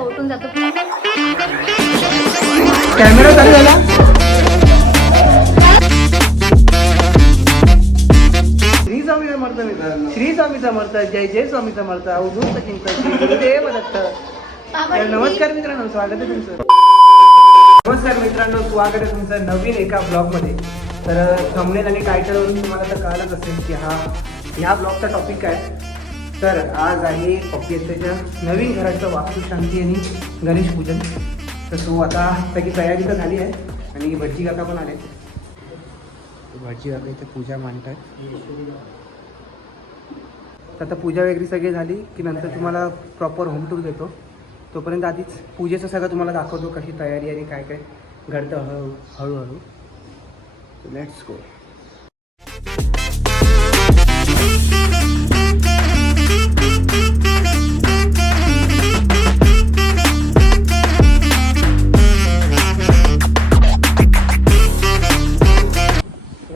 उठून जातो. कॅमेरा चालू झाला. श्री स्वामी समर्थ मित्रांनो, श्री स्वामी समर्थ, जय जय स्वामी समर्थ, अवधूत चिंतन, श्री गुरुदेव दत्त. नमस्कार मित्रांनो, स्वागत आहे तुमचं. नमस्कार मित्रांनो, स्वागत आहे तुमचं नवीन एका ब्लॉगमध्ये. तर थंबनेल आणि टायटलवरून तुम्हाला तर कळलंच असेल की ह्या ब्लॉगचा टॉपिक काय. तर आज आहे पप्पीच्या नवीन घराचं वास्तुशांती आणि गणेश पूजन. तर तो आता सगळी तयारी तर झाली आहे आणि भटजी काका पण आले. भटजी काका इथे पूजा मांडतात. तर आता पूजा वगैरे सगळी झाली की नंतर तुम्हाला प्रॉपर होम टूर देतो. तोपर्यंत आधीच पूजेचं सगळं तुम्हाला दाखवतो, कशी तयारी आणि काय काय घडतं हळूहळू. Let's go.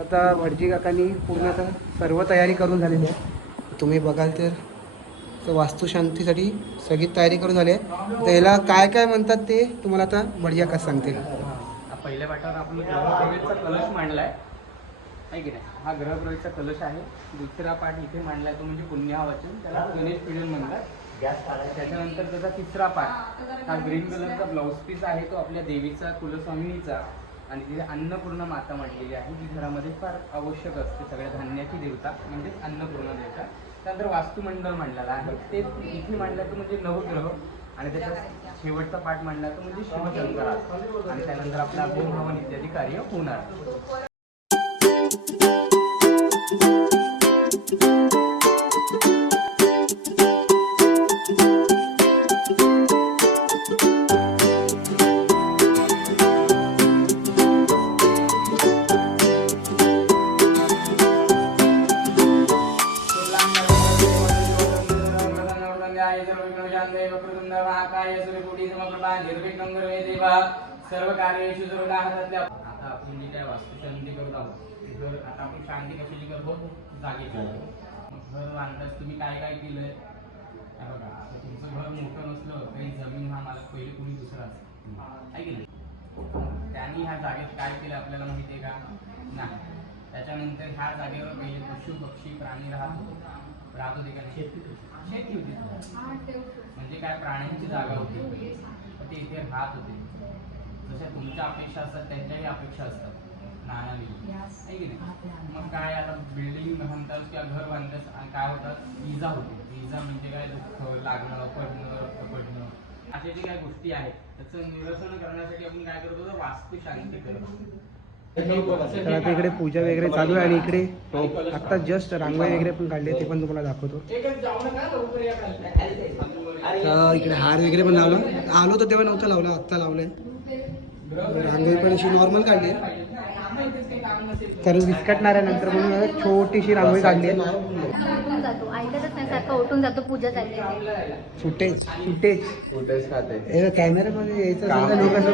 आता भटजी काकांनी पूर्ण आता सर्व तयारी करून झालेली आहे. तुम्ही बघाल तर वास्तुशांतीसाठी सगळी तयारी करून झाली आहे. तर याला काय काय म्हणतात ते तुम्हाला आता भटजी काका सांगतील. पहिल्या पाठावर आपण ग्रहप्रवेशचा कलश मांडलाय आहे की नाही. हा ग्रहप्रवेशचा कलश आहे. दुसरा पाठ इथे मांडलाय तो म्हणजे पुण्यावाचन, त्याला गणेश पूजन म्हणतात. त्याच्यानंतर त्याचा तिसरा पाठ हा ग्रीन कलरचा ब्लाऊज पीस आहे, तो आपल्या देवीचा कुलस्वामिनीचा आणि तिथे अन्नपूर्णा माता मांडलेली आहे, जी घरामध्ये फार आवश्यक असते. सगळ्या धान्याची देवता म्हणजेच अन्नपूर्णा देवता. त्यानंतर वास्तुमंडळ मांडलेला आहे, ते इथे मांडला तो म्हणजे नवग्रह आणि त्याचा शेवटचा पाठ मांडला तो म्हणजे शिवशंकर आणि त्यानंतर आपला होम हवन इत्यादी कार्य होणार. सर्व कार्येषु सर्वदा हातातल्या. आता आपण जी काय वास्तुशांती करत आहोत, घर आता आपण शांती कशाची करतो, जागेची. मग घर बांधताच तुम्ही काय काय केलंय बघा. आता तुमचं घर मोठं नसलं काही जमीन हा मालक पहिले कोणी दुसरा असतो आहे की नाही. त्यांनी ह्या जागेत काय केलं आपल्याला माहिती आहे का नाही. त्याच्यानंतर ह्या जागेवर पहिले पशु पक्षी प्राणी राहत होते का नाही. शेती होती म्हणजे काय प्राण्यांची जागा होती, ते इथे राहत होते. जशा तुमच्या अपेक्षा असतात त्यांच्याही अपेक्षा असतात नाण्याने आहे की नाही. मग काय आता बिल्डिंग बांधतात किंवा घर बांधतात आणि काय होतात, इजा होते. इजा म्हणजे काय, दुःख लागणं, पडणं, रक्त पडणं, अशा जे काही गोष्टी आहेत त्याचं निरसन करण्यासाठी आपण काय करतो, तर वास्तुशांती करतो. तर आता इकडे पूजा वगैरे चालू आहे आणि इकडे आता जस्ट रांगोळी वगैरे पण काढली, ते पण तुम्हाला दाखवतो. इकडे हार वगैरे पण लावला. आलो तर तेव्हा नव्हतं लावला, आत्ता लावलंय. रांगोळी पण अशी नॉर्मल काढली आहे कारण विस्कटणार आहे नंतर, म्हणून छोटीशी रांगोळी काढली आहे. उठून जातो, ऐकतच नाही, सारखं उठून जातो. पूजा चालली आहे. फुटेज खाते. कॅमेऱ्यामध्ये यायचं असेल तर लोक असं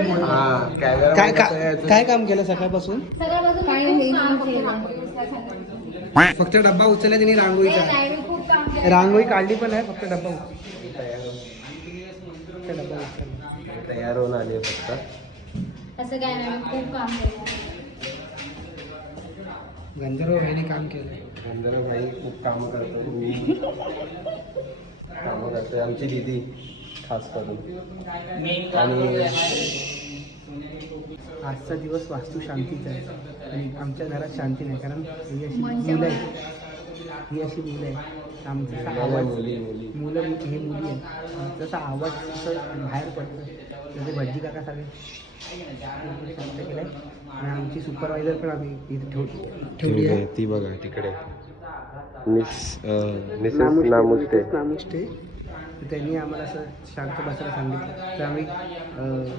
काय काम केलं सकाळपासून. फक्त डब्बा उचलला त्यांनी रांगोळीचा. रांगोळी काढली पण आहे, फक्त डब्बा तयार होऊन आली फक्त. असं काय नाही, खूप काम केलं. गंधर्व भाईने काम केलं. गंधर्व भाई खूप काम करतो. कामं करते आमची दीदी खास करून. आणि आजचा दिवस वास्तुशांतीचा आहे आणि आमच्या घरात शांती नाही, कारण ही अशी मुलं आहेत. ही अशी मुलं आहेत. आमचा आवाज मुलं हे मुली आहेत. जसा आवाज असं बाहेर पडतो त्याचे भटजी काका सगळे शांत केलं आहे. आणि आमची सुपरवायझर पण आम्ही इथे ठेवली आहे. ती बघा तिकडे मिसेस नामुष्टे. त्यांनी आम्हाला असं शांत बसायला सांगितलं, तर आम्ही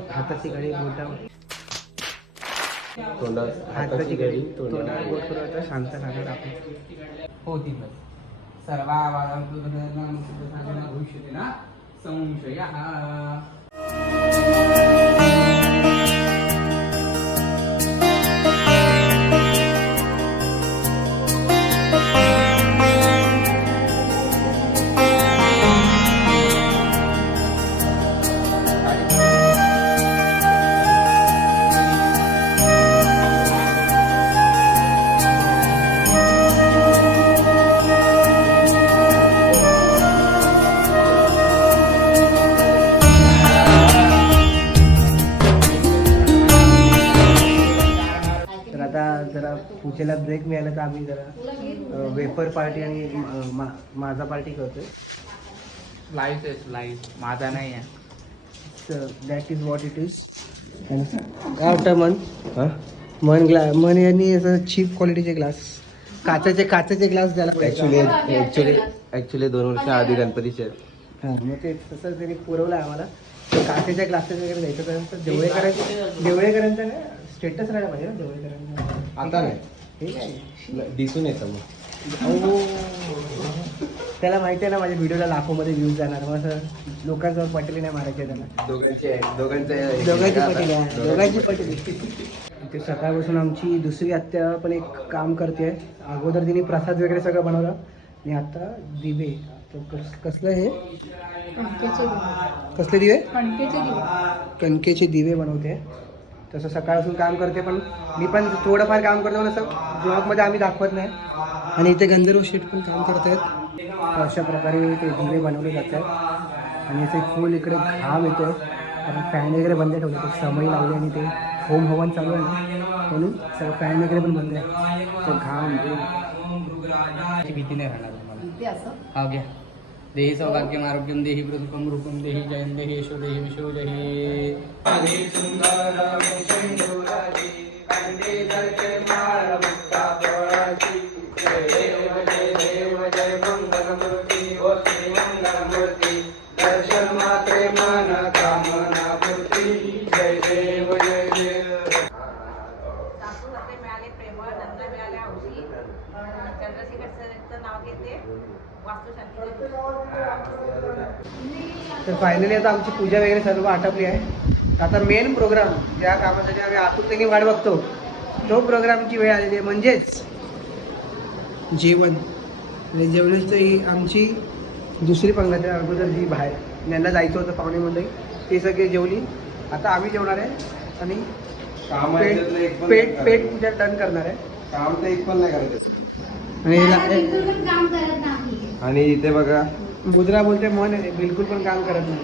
हाताची घडी बोटावर हाताची घडी तोंडावर बोट करून आता शांत राहणार आपण. हो ती सर्व भविष्यते ना संशय. पूजेला ब्रेक मिळाला तर आम्ही जरा वेपर पार्टी आणि माझा पार्टी करतोय. लाईव्ह माझा नाही आहे. That is what it is. काय वाटतं मन यांनी असं चीप क्वालिटीचे ग्लास, काचेचे ग्लास द्यायला ॲक्च्युली 2 वर्ष आधी गणपतीचे आहेत. हां, मग ते तसं त्यांनी पुरवलं आहे आम्हाला. काचेच्या ग्लासेस वगैरे द्यायचं. त्यानंतर देवळेकरांचा काय स्टेटस राहायला पाहिजे ना देवळेकरांचा. आता नाही, हे काय दिसून येतं मग. अहो, त्याला माहिती आहे ना माझ्या व्हिडिओला लाखोमध्ये व्ह्यूज जाणार. मग असं लोकांसमोर पटली नाही मारायची त्याला. दोघांची पटली. ते सकाळपासून आमची दुसरी आत्या पण एक काम करते. अगोदर तिने प्रसाद वगैरे सगळं बनवलं आणि आता दिवे. कसलं हे कसले दिवे? कणकेचे दिवे बनवते. तसं सकाळपासून काम करते. पण मी पण थोडंफार काम करतो पण असं ब्लॉगमध्ये आम्ही दाखवत नाही. आणि इथे गंधर्व शेठ पण काम करत आहेत. अशा प्रकारे ते दिवे बनवले जात आहेत. आणि इथे फुल इकडे घाम येतो कारण फॅन वगैरे बंद ठेवले. ते समय लावले आणि ते होम हवन चालू आहे ना, म्हणून सगळं फॅन वगैरे पण बंद आहे. तो घाम भीती नाही राहणार तुम्हाला. हा घ्या. देही सौभाग्यम आरोग्यम देही प्रदुकम रूपम देही जयं देही यशो देही विशो देही. दर्शन मात्रे मन कामना पूर्ती. जय देव जय देव. मिळाले प्रेमळ, नंद मिळाले हौशी. चंद्रशेखर सरचं नाव घेते. तर फायनली आता आमची पूजा वगैरे सर्व आटपली आहे. आता मेन प्रोग्राम ज्या कामासाठी आम्ही आतुरतेने वाट बघतो तो प्रोग्रामची वेळ आलेली आहे, म्हणजेच जेवण. आणि जेवणाची ही आमची दुसरी पंगत आहे. अगोदर जी बाहेर यांना जायचं होतं पाहुणेमध्ये ते सगळे जेवली. आता आम्ही जेवणार आहे आणि पेट पूजा डन करणार आहे. काम तर एक पण नाही करायचं. आणि इथे बघा मुद्रा बोलते मन बिलकुल पण काम करत नाही.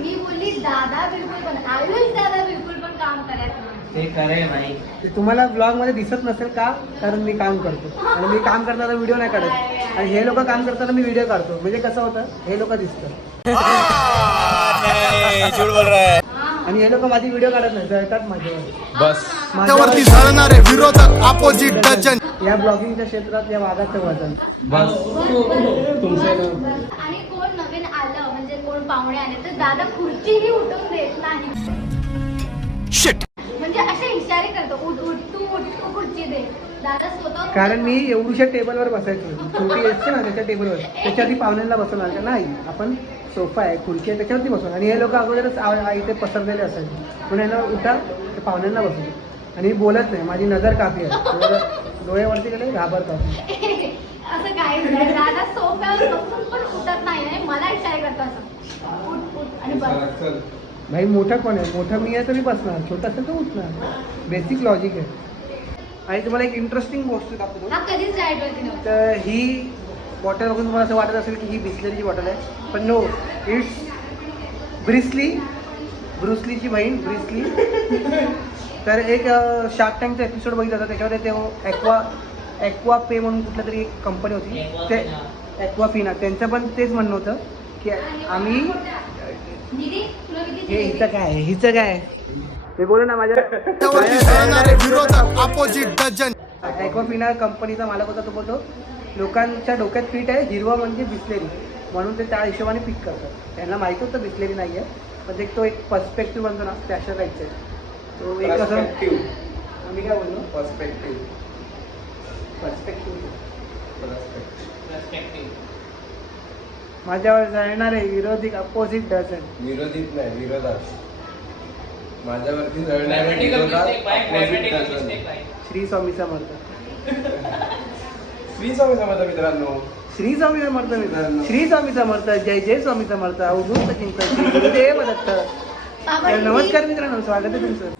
मी बोलली दादा बिलकुल पण आयुष दादा बिलकुल पण काम करत नाही. ते करे भाई. ते तुम्हाला ब्लॉग मध्ये दिसत नसेल का, कारण मी काम करतो आणि मी काम करताना व्हिडिओ नाही काढत. आणि हे लोक काम करताना मी व्हिडिओ काढतो. म्हणजे कसं होतं, हे लोक दिसतं आणि हे लोक माझी व्हिडिओ काढत नाही, जळतात माझ्यावर. बस त्यावरती झळणारे विरोधक अपोजिट डजन. या ब्लॉगिंगच्या क्षेत्रात या वाघाचं वजन. बस आणि कोण नवीन आलं म्हणजे कोण पाहुणे आले तर दादा खुर्चीही उठवून देत नाही. म्हणजे असे इशारे करतो, उठ उठ तू उठ तू खुर्ची दे. दादा स्वतः कारण मी एवढ्या टेबलवर बसायचो. छोटी असते ना त्याच्या टेबलवर, त्याच्यावरती पाहुण्यांना बसवणार का नाही. आपण सोफा आहे, खुर्ची आहे, त्याच्यावरती बसवणार. आणि हे लोक अगोदरच इथे पसरलेले असायचे. म्हणून यांना उठा ते पाहुण्यांना बसवले. आणि मी बोलत नाही, माझी नजर काफी आहे. डोळ्यावरती गेले घाबरतात. असं काही नाही. दादा सोफ्यावर बसून पण उठत नाही. मला इशारे करतो असं उठ उठ आणि बस. भाई मोठा कोण आहे? मोठा मी आहे तर मी बसणार, छोटा असेल तर उठणार. बेसिक लॉजिक आहे. आणि तुम्हाला एक इंटरेस्टिंग गोष्ट दाखवतो. हा कधीच डाएट वरती नव्हता. तर ही बॉटल बघून तुम्हाला असं वाटत असेल की ही बिस्लरीची बॉटल आहे, पण नो, इट्स ब्रुसलीची बहीण ब्रिस्ली. तर एक शार्क टँकचा एपिसोड बघितला होता. त्याच्यामध्ये ते ॲक्वा पे म्हणून कुठलं तरी एक कंपनी होती, ते ॲक्वाफिना. त्यांचं पण तेच म्हणणं होतं की आम्ही दीदी तुला किती हे हिचं काय ते बोलू ना. माझ्या त्यावरती झळणारे विरोधक अपोजिट डजन. ॲक्वाफिना कंपनीचा मालक होता. तो बोलतो लोकांच्या डोक्यात पीठ आहे, हिरवा म्हणजे बिस्लेरी, म्हणून ते त्या हिशोबाने पिक करतात. त्यांना माहिती होतं बिस्लेरी नाही आहे, पण तो एक पर्स्पेक्टिव्ह बनतो ना, त्या अशा टाईपचं आहे. तो एक असं आम्ही काय बोललो पर्स्पेक्टिव्ह. माझ्यावर जळणारे विरोधी अपोजिट डझन. विरोधीत नाही, विरोधात. माझ्यावरती जळणारे विरोधात opposite डझन. श्री स्वामी समर्थ. श्री स्वामी समर्थ मित्रांनो. श्री स्वामी समर्थ मित्रांनो. श्री स्वामी समर्थ. जय जय स्वामी समर्थ. अवधूत चिंतन श्री गुरुदेव दत्त. तर नमस्कार मित्रांनो, स्वागत आहे तुमचं.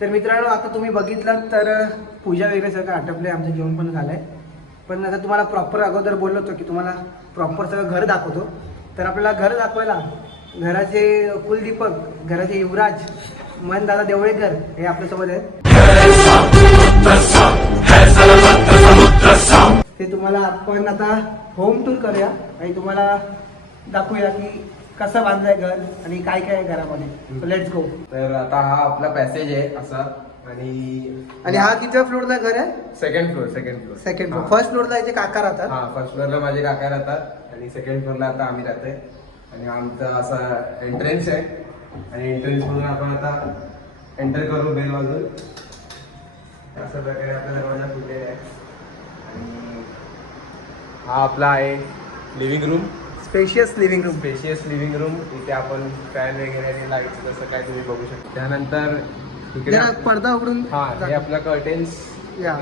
तर मित्रांनो, आता तुम्ही बघितलं तर पूजा वगैरे सगळं आटपलं आहे, आमचं जेवण पण झालं आहे. पण आता तुम्हाला प्रॉपर अगोदर बोललो होतो की तुम्हाला प्रॉपर सगळं घर दाखवतो. तर आपल्याला घर दाखवायला घराचे कुलदीपक, घराचे युवराज मन दादा देवळेकर हे आपल्यासोबत आहेत. ते तुम्हाला आपण आता होम टूर करूया आणि तुम्हाला दाखवूया की कसं बांधलंय घर आणि काय काय आहे घरामध्ये. Let's go. तर आता हा आपला पॅसेज आहे असा आणि हा किती फ्लोअरला घर आहे? Second floor. Second floor. First फ्लोअरला याचे काका राहतात. हा, फर्स्ट फ्लोअरला माझे काका राहतात आणि सेकंड फ्लोअरला आता आम्ही राहतोय. आणि आमचा असा एंट्रन्स आहे आणि एंट्रन्स मधून आपण आता एंटर करू बेल वाजून. अशा प्रकारे आपला दरवाजा फुटलेला आहे. आणि हा आपला आहे living room. Spacious living room. Spacious living room. इथे आपण फॅन वगैरे लाईट्स तसं काय तुम्ही बघू शकता. त्यानंतर इकडे पडदा उघडून. हा, हे आपला कर्टेन्स. या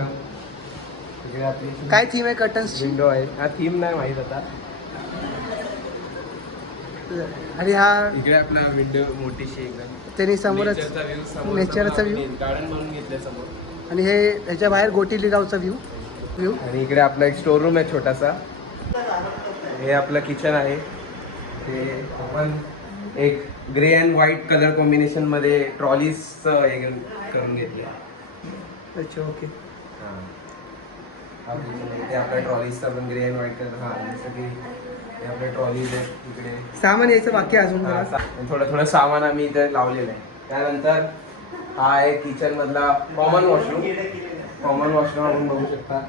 इकडे आपली काय थीम आहे कर्टन्स? विंडो आहे. हा थीम नाही माहित आता. आणि हा इकडे आपला विंडो मोठीशी एकदम. त्यांनी समोरच नेचरचा व्ह्यू. गार्डन बनवून घेतलंय समोर. आणि हे ह्याच्या बाहेर गोटिली गावचा व्ह्यू. आणि इकडे आपला एक स्टोर रूम आहे छोटासा. हे आपलं किचन आहे. ते आपण एक grey and white colour combination मध्ये ट्रॉलीजचं हे करून घेतलं. अच्छा, ओके. ते आपल्या ट्रॉलीजचा पण ग्रे अँड व्हाईट कलर. हा, जसं की हे आपले ट्रॉलीज आहेत. इकडे सामान यायचं बाकी आहे अजून. थोडं थोडं सामान आम्ही इथे लावलेलं आहे. त्यानंतर हा आहे किचन मधला कॉमन वॉशरूम. कॉमन वॉशरूम आपण बघू शकता.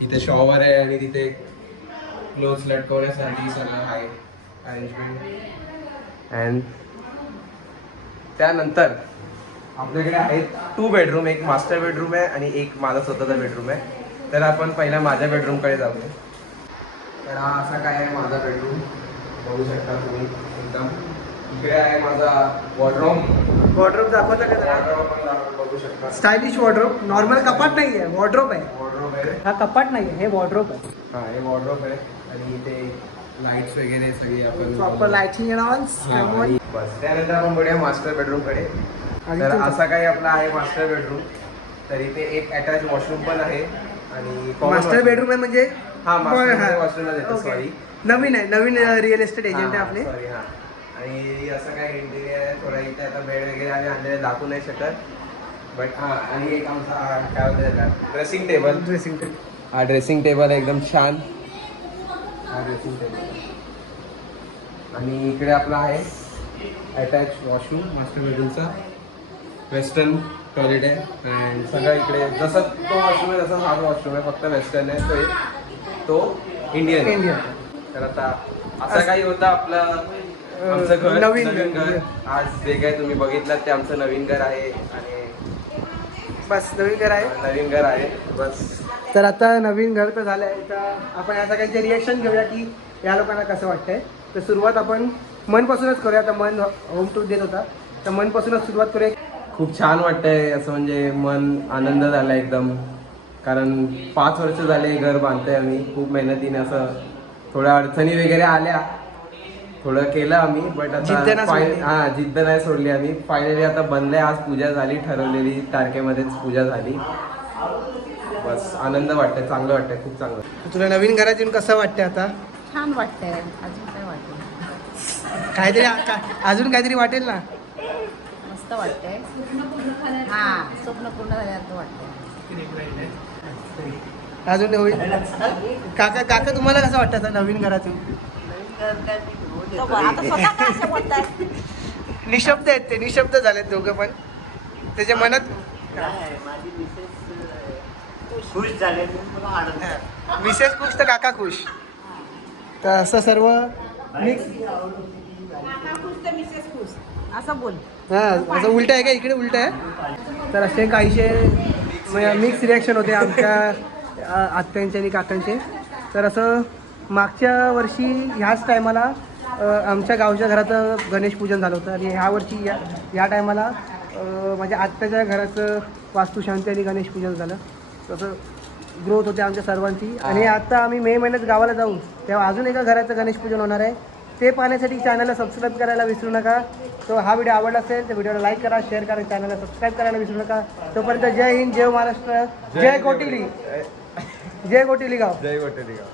इथे शॉवर आहे आणि तिथे क्लोथ्स लटकवण्यासाठी सगळं आहे अरेंजमेंट. अँड त्यानंतर आपल्याकडे आहेत 2 बेडरूम. एक मास्टर बेडरूम आहे आणि एक माझा स्वतःचा बेडरूम आहे. तर आपण पहिला माझ्या बेडरूमकडे जाऊया. तर हा असा काय आहे माझा बेडरूम. बघू शकता तुम्ही एकदम. इकडे आहे माझा वॉर्डरोब. वॉर्डरोब दाखवता का जरा? वॉर्डरोब पण बघू शकता. Stylish wardrobe. नॉर्मल कपाट नाही आहे, वॉर्डरोब आहे. वॉर्डरोब आहे. हा कपाट नाही आहे, हे वॉर्डरोब आहे. हा, हे वॉर्डरोब आहे. आणि इथे लाईट्स वगैरे सगळी आपण प्रॉपर लाइटिंग एंड ऑल. बस. त्यानंतर आपण बघूया मास्टर बेडरूम कडे. आणि तर तुमचं? असा काही आपला आहे मास्टर बेडरूम. तर इथे एक अटॅच वॉशरूम पण आहे आणि मास्टर बेडरूम आहे म्हणजे हा, मास्टर हा. वॉशरूमला देतो. Okay. सॉरी, नवीन आहे, नवीन रिअल एस्टेट एजंट आहे आपले. सॉरी. हा, आणि असं काय इंटिरियर आहे. थोडा इथे आता बेड वगैरे आम्ही आणलेले दाखवू नाही शकत. बट हा, आणि एक आमचा काय होतं ड्रेसिंग टेबल. Dressing table. हा ड्रेसिंग टेबल आहे एकदम छान. हा ड्रेसिंग टेबल. आणि इकडे आपला आहे अटॅच वॉशरूम मास्टर बेडरूमचा. वेस्टर्न टॉयलेट आहे अँड सगळं इकडे जसं तो वॉशरूम आहे तसं हा वॉशरूम आहे. फक्त वेस्टर्न आहे. तो इंडियन. तर आता असं काही होतं आपलं आमचं घर. नवीन घर. आज जे काही तुम्ही बघितलं ते आमचं नवीन घर आहे. आणि बस नवीन घर आहे. नवीन घर आहे बस. तर आता नवीन घर तर झालं आहे. तर आपण या सगळ्यांचे रिॲक्शन घेऊया की या लोकांना कसं वाटतंय. तर सुरुवात आपण मनपासूनच करूया. आता मन होम टूर देत होता तर मनपासूनच सुरुवात करूया. खूप छान वाटतंय. असं म्हणजे मन आनंद झाला एकदम. कारण 5 वर्ष झाले घर बांधतोय आम्ही. खूप मेहनतीने असं थोड्या अडचणी वगैरे आल्या. थोडं केलं आम्ही बट जिद्द आता नाही सोडली. हा, जिद्द नाही सोडली आम्ही. फायनली आता बनलंय. आज पूजा झाली. ठरवलेली तारखेमध्येच पूजा झाली. बस आनंद वाटतंय. चांगलं वाटतंय. खूप चांगलं. तुला नवीन घरात येऊन कसं वाटतंय आता? छान वाटतंय. अजून काय वाटतं? काहीतरी अजून काहीतरी वाटेल ना. मस्त वाटतंय. हा, स्वप्न पूर्ण झाल्यासारखं वाटतंय. अजून होईल. काका तुम्हाला कसं वाटतं आता नवीन घरात येऊन? आता स्वतः काय असं बोलताय? निशब्द आहेत ते. निशब्द झालेत दोघं पण. त्याच्या मनात खुश झाले मला आनंद. मिसेस खुश तर काका खुश. तर असं सर्व मिक्स. काका खुश तर मिसेस खुश असं बोल. हा, असं उलट आहे का? इकडे उलट आहे. तर असे काहीशे मिक्स रिॲक्शन होते आमच्या आत्यांचे आणि काकांचे. तर असं मागच्या वर्षी ह्याच टायमाला आमच्या गावच्या घराचं गणेश पूजन झालं होतं आणि ह्या वर्षी या टायमाला माझ्या आत्याच्या घराचं वास्तुशांती आणि गणेश पूजन झालं. तसं ग्रोथ होते आमच्या सर्वांची. आणि आता आम्ही मे महिन्यात गावाला जाऊ तेव्हा अजून एका घराचं गणेश पूजन होणार आहे. ते पाहण्यासाठी चॅनलला सबस्क्राईब करायला विसरू नका. तो हा व्हिडिओ आवडला असेल तर व्हिडिओला लाईक करा, शेअर करा, चॅनलला सबस्क्राईब करायला विसरू नका. तोपर्यंत जय हिंद, जय महाराष्ट्र, जय कोटिली, जय कोटिली गाव. जय कोटेली गाव.